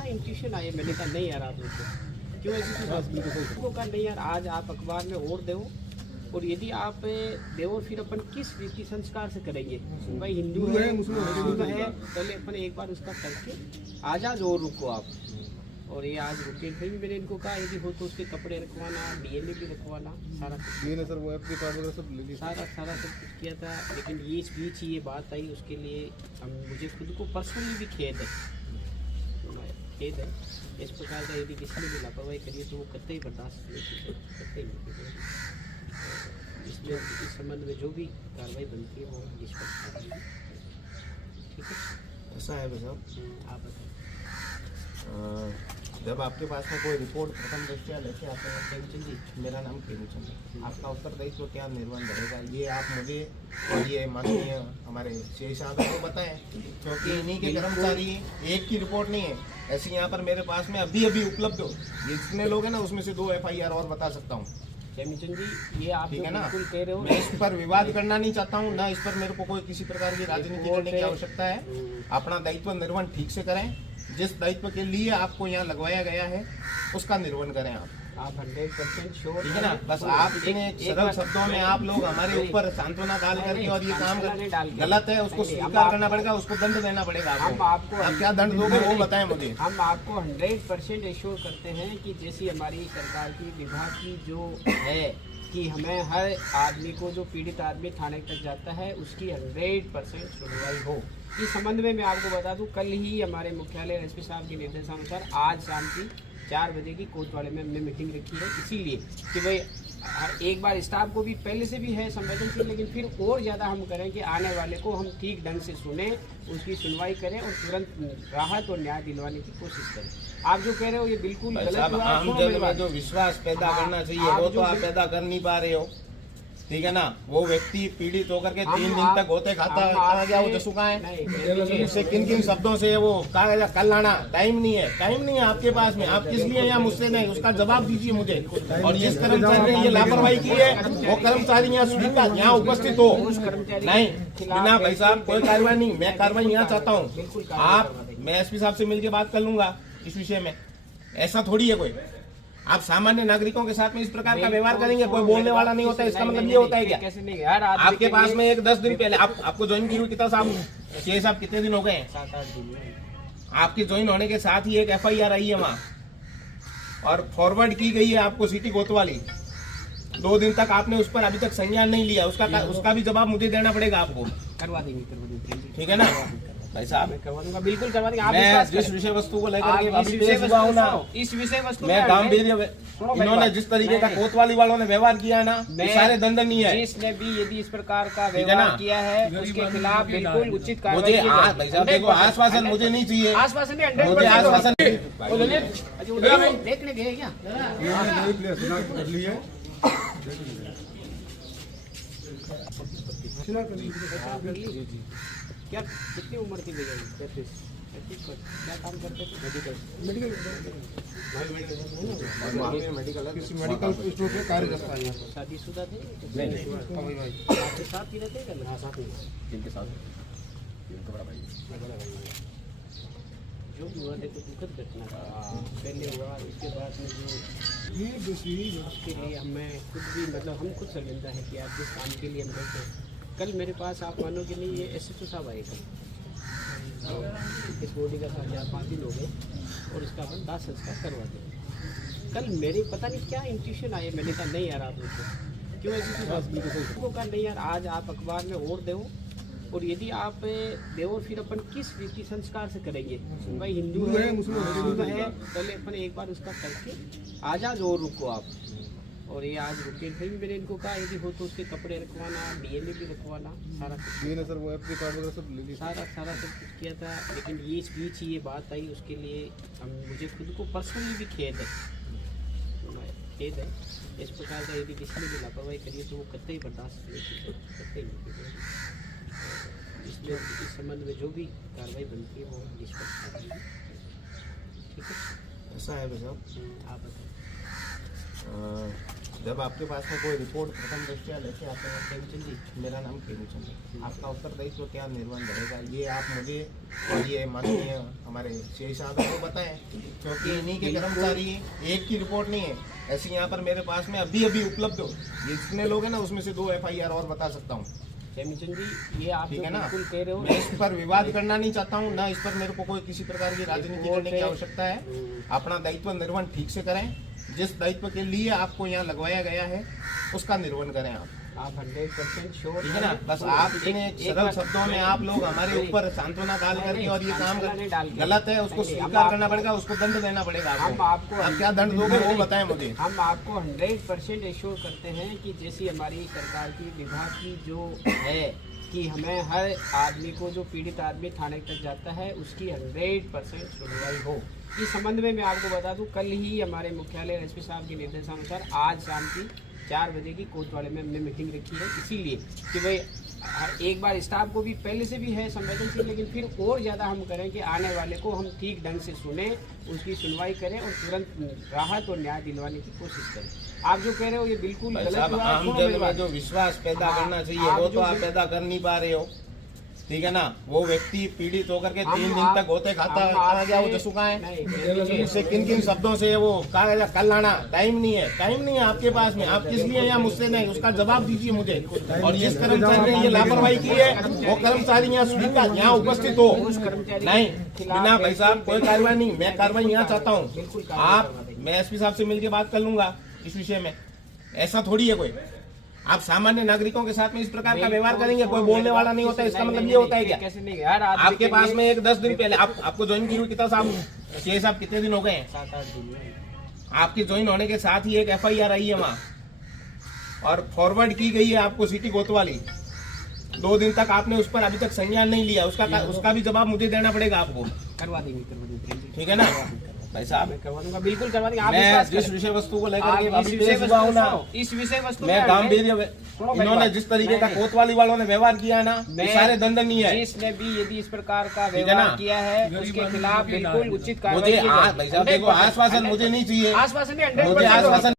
क्या इंट्यूशन आया, मैंने कहा नहीं यार आप रुको, क्यों ऐसी तो कहा नहीं यार आज आप अखबार में और दो, और यदि आप देवो फिर अपन किस रीति संस्कार से करेंगे, भाई हिंदू है मुस्लिम है, पहले अपन एक बार उसका करके आज और रुको आप। और ये आज रुके, फिर भी मैंने इनको कहा यदि हो तो उसके कपड़े रखवाना, डीएनए भी रखवाना, सारा कुछ सर वो एफडी कार्ड वगैरह सब सारा सब कुछ किया था। लेकिन ये इस बीच ये बात आई, उसके लिए मुझे खुद को पर्सनली भी खेद है। इस प्रकार का यदि किसी ने भी लापरवाही करिए तो वो कतई बर्दाश्त नहीं, कतई नहीं। इसलिए इस संबंध में जो भी कार्रवाई बनती है वो निष्पक्ष है। ठीक है, ऐसा है साहब। आप बताएं। जब आपके पास में कोई रिपोर्ट प्रथम दृष्टया लेके आते हैं प्रेमचंद जी, मेरा नाम प्रेमचंद है, आपका उत्तरदायित्व क्या निर्वहन रहेगा ये आप मुझे और ये माननीय हमारे शेष साहब को बताएं, क्योंकि इन्हीं के कर्मचारी एक की रिपोर्ट नहीं है ऐसी यहाँ पर मेरे पास में अभी उपलब्ध हो, जितने लोग हैं ना उसमें से 2 FIR और बता सकता हूँ। प्रेमचंद जी ये आप ठीक है ना, बिल्कुल कह रहे हो, मैं इस पर विवाद करना नहीं चाहता हूँ, ना इस पर मेरे को कोई किसी प्रकार की राजनीति करने की आवश्यकता है। अपना दायित्व निर्वहन ठीक से करें, जिस दायित्व के लिए आपको यहाँ लगवाया गया है उसका निर्वहन करें आप 100% श्योर, ठीक है ना। बस आप इतने सरल शब्दों में आप लोग हमारे ऊपर सांत्वना डाल करके और ये काम गलत है उसको स्वीकार करना पड़ेगा, उसको दंड देना पड़ेगा। आपको आप क्या दंड दोगे वो बताएं मुझे। हम आपको 100% एश्योर करते हैं कि जैसी हमारी सरकार की विभाग की जो है कि हमें हर आदमी को, जो पीड़ित आदमी थाने तक जाता है उसकी 100% सुनवाई हो। इस संबंध में मैं आपको बता दूं, कल ही हमारे मुख्यालय एसपी साहब के निर्देशानुसार आज शाम की 4 बजे की कोतवाड़ी में हमने मीटिंग रखी है, इसीलिए कि भाई एक बार स्टाफ को भी पहले से भी है संवेदनशील, लेकिन फिर और ज़्यादा हम करें कि आने वाले को हम ठीक ढंग से सुने, उसकी सुनवाई करें और तुरंत राहत और न्याय दिलवाने की कोशिश करें। आप जो कह रहे हो ये बिल्कुल गलत हुआ। आम जन में जो विश्वास पैदा करना चाहिए वो तो आप पैदा कर नहीं पा रहे हो, ठीक है ना। वो व्यक्ति पीड़ित होकर के 3 दिन तक होते खाता गया, वो जसुका है उससे किन शब्दों से वो कहा कल लाना, टाइम नहीं है आपके पास में, आप किस लिए यहाँ मुझसे नहीं, उसका जवाब दीजिए मुझे। और जिस कर्मचारी ने ये लापरवाही की है वो कर्मचारी यहाँ स्वीकार यहाँ उपस्थित हो, नहीं बिना भाई साहब कोई कार्रवाई नहीं, मैं कार्रवाई यहाँ चाहता हूँ। मैं SP साहब से मिलकर बात कर लूंगा इस विषय में, ऐसा थोड़ी है कोई। आप सामान्य नागरिकों के साथ में इस प्रकार का व्यवहार करेंगे, कोई बोलने वाला नहीं होता, इसका मतलब ये होता है क्या? कैसे नहीं यार, आपके पास में एक 10 दिन पहले आपको ज्वाइन की हुई कितना साहब, शेष साहब कितने दिन हो गए? 7-8 दिन। आपके ज्वाइन होने के साथ ही एक FIR आई है वहाँ और फॉरवर्ड की गई है आपको सिटी कोतवाली। 2 दिन तक आपने उस पर अभी तक संज्ञान नहीं लिया, उसका भी जवाब मुझे देना पड़ेगा आपको। करवा देंगे ठीक है ना भाई साहब, करवा दूंगा, बिल्कुल करवा देंगे। आप मैं जिस विषय वस्तु को लेकर इस विषय वस्तु मैं गांभीर्य इन्होंने जिस तरीके का कोतवाली वालों ने व्यवहार किया है ना, सारे दंडनीय है। जिसने भी यदि इस प्रकार का व्यवहार किया है उसके खिलाफ बिल्कुल उचित कार्रवाई। मुझे भाई साहब देखो, आश्वासन मुझे नहीं चाहिए, आश्वासन मुझे आश्वासन देखने गए क्या? क्या कितनी उम्र की भैया? 35। क्या काम करते थे? मेडिकल स्टोर पे कार्यरत है। शादीशुदा थे? नहीं, आपके साथ ही रहते हैं? हाँ साथ में। जिनके साथ बड़ा भाई जो भी हुआ देखो दुखद घटना पहले हुआ, उसके बाद में जो उसके लिए हमें खुद भी मतलब हम खुद शर्मिंदा है कि आप जिस काम के लिए हम करते हैं। कल मेरे पास आप मानोगे नहीं, ये SHO साहब आए कल, इस बॉडी का 4-5 दिन हो गए और इसका अपन दाह संस्कार करवा दें। कल मेरे पता नहीं क्या इंट्यूशन आया, मैंने कहा नहीं यार आप रुको, क्यों ऐसी तो कहा नहीं यार आज आप अखबार में और दो, और यदि आप देवो फिर अपन किस रीति संस्कार से करेंगे, भाई हिंदू है मुस्लिम है, पहले अपन एक बार उसका करके आज और रुको आप। और ये आज रुके, फिर भी मैंने इनको कहा यदि हो तो उसके कपड़े रखवाना, डीएनए भी रखवाना, सारा कुछ सर वो एफडी कार्ड वगैरह सब सारा सब कुछ किया था। लेकिन ये इस बीच ये बात आई, उसके लिए मुझे खुद को पर्सनली भी खेद है। इस प्रकार का यदि किसी ने भी लापरवाही करिए तो वो कतई बर्दाश्त नहीं, कतई नहीं। इसलिए इस संबंध में जो भी कार्रवाई बनती है वो निष्पक्ष है। ठीक है, ऐसा है साहब। आप बताएं। जब आपके पास में कोई रिपोर्ट प्रथम दृष्टया लेके आते हैं प्रेमचंद जी, मेरा नाम प्रेमचंद है, आपका उत्तरदायित्व क्या निर्वहन रहेगा ये आप मुझे और ये माननीय हमारे सीआई साहब को बताएं, क्योंकि इन्हीं के कर्मचारी एक की रिपोर्ट नहीं है, ऐसी यहाँ पर मेरे पास में अभी अभी उपलब्ध हो जितने लोग हैं ना उसमें से 2 FIR और बता सकता हूँ। प्रेमचंद जी, ये आप ठीक जो है ना, बिल्कुल कह रहे हो, मैं इस पर विवाद करना नहीं चाहता हूँ, ना इस पर मेरे को कोई किसी प्रकार की राजनीति करने की आवश्यकता है। अपना दायित्व निर्वहन ठीक से करें, जिस दायित्व के लिए आपको यहाँ लगवाया गया है उसका निर्वहन करें आप 100% श्योर, ठीक है ना। बस आप इतने सरल शब्दों में आप लोग हमारे ऊपर सांत्वना डाल करके और ये काम गलत है उसको स्वीकार करना पड़ेगा, उसको दंड देना पड़ेगा आपको। आप क्या दंड दोगे वो बताएं मुझे। हम आपको 100% एश्योर करते हैं कि जैसी हमारी सरकार की विभाग की जो है कि हमें हर आदमी को, जो पीड़ित आदमी थाने तक जाता है, उसकी 100% सुनवाई हो। इस संबंध में मैं आपको बता दूं, कल ही हमारे मुख्यालय एसपी साहब के निर्देशानुसार आज शाम की 4 बजे की कोतवाली में हमने मीटिंग रखी है, इसीलिए कि भाई एक बार स्टाफ को भी पहले से भी है संवेदनशील, लेकिन फिर और ज़्यादा हम करें कि आने वाले को हम ठीक ढंग से सुने, उसकी सुनवाई करें और तुरंत राहत और न्याय दिलवाने की कोशिश करें। आप जो कह रहे हो ये बिल्कुल गलत है। आम जन में जो विश्वास पैदा करना चाहिए वो तो आप पैदा कर नहीं पा रहे हो, ठीक है ना। वो व्यक्ति पीड़ित होकर के 3 दिन तक होते खाता गया, वो जसू कहाँ है, उससे किन किन शब्दों से वो कहा कल आना, टाइम नहीं है आपके पास में, आप किस लिए यहाँ मुझसे नहीं, उसका जवाब दीजिए मुझे। और जिस कर्मचारी ने ये लापरवाही की है वो कर्मचारी यहाँ स्वीकार यहाँ उपस्थित हो, नहीं बिना भाई साहब कोई कार्रवाई नहीं, मैं कार्रवाई यहाँ चाहता हूँ। आप मैं SP साहब से मिलकर बात कर लूंगा इस विषय में, ऐसा थोड़ी है कोई आप सामान्य नागरिकों के साथ में इस प्रकार का व्यवहार करेंगे, कोई बोलने वाला नहीं होता, इसका मतलब ये होता है क्या? आपके पास में एक 10 दिन पहले आपको ज्वाइन की हुई कितना साहब सीआई साहब कितने दिन हो गए हैं? 7-8 दिन। आपके ज्वाइन होने के साथ ही एक FIR आई है वहाँ और फॉरवर्ड की गई है आपको सिटी कोतवाली। 2 दिन तक आपने उस पर अभी तक संज्ञान नहीं लिया, उसका भी जवाब मुझे देना पड़ेगा आपको। करवा देंगे ठीक है ना भाई साहब, करवा दूंगा, बिल्कुल करवा देंगे। मैं जिस विषय वस्तु को लेकर के इस विषय वस्तु मैं गांभीर्य इन्होंने जिस तरीके का कोतवाली वालों ने व्यवहार किया ना, सारे दंडनीय है। जिसने भी यदि इस प्रकार का व्यवहार किया है उसके खिलाफ बिल्कुल उचित कार्रवाई। मुझे भाई साहब देखो आश्वासन मुझे नहीं चाहिए, आश्वासन मुझे आश्वासन